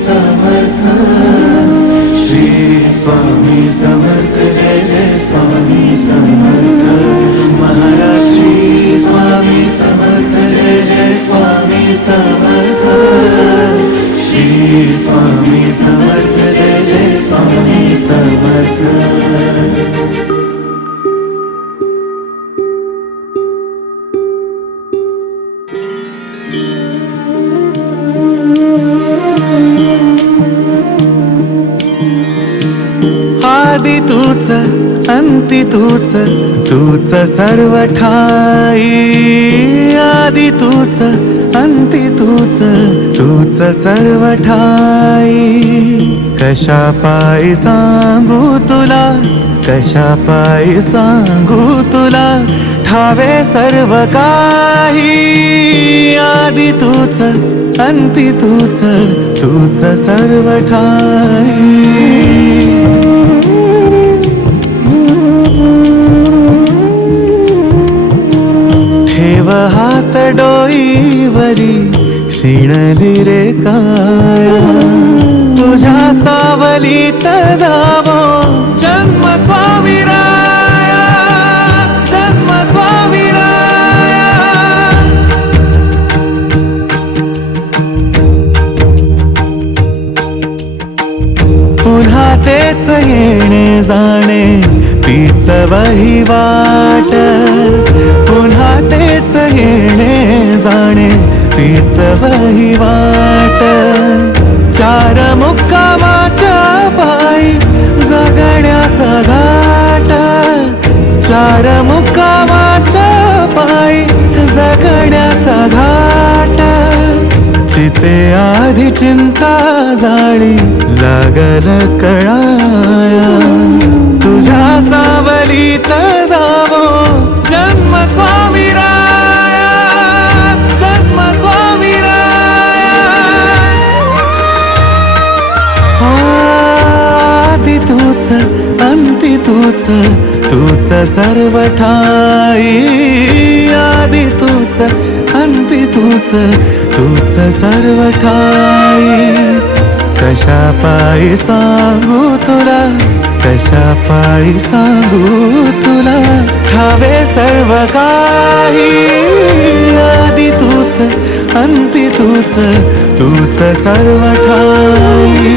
समर्थ, श्री स्वामी समर्थ, जय जय स्वामी समर्थ महाराज। श्री स्वामी समर्थ, जय जय स्वामी समर्थ, श्री स्वामी समर्थ, जय जय स्वामी समर्थ। आदि तूच अंती तूच, तूच सर्व ठाई। आदि तूच अंती तूच, तूच सर्व ठाई। कशा पायी सांगू तुला, कशा पायी सांगू तुला, ठावे सर्व काही। आदि तूच अंती तूच, तूच सर्व ठाई। ठेव हात डोईवरी, शिणली रे काया। तुझ्या सावलीत जावो जन्म स्वामी राया, जन्म स्वामी राया। पुन्हा तेच येणे जाणे, तीच वहिवाट। पुन्हा तेच येणे जाणे, तीच वहिवाट। चार मुक्कामाच्या पायी जगण्याचा घाट, चार मुक्कामाच्या पायी जगण्याचा घाट। चिते आधी चिंता जाळी लागल कळाया, तुझ्या सावलीत जावो जन्म स्वामी राया, जन्म स्वामी राया। आदि तूच अंती तूच, तूच सर्व ठाई। आदि तूच अंती तूच, तूच सर्व ठाई। कशा पायी सांगू तुला, कशा पायी सांगू तुला, ठावे सर्व काही। आदि तूच अंती तूच, तूच सर्व ठाई।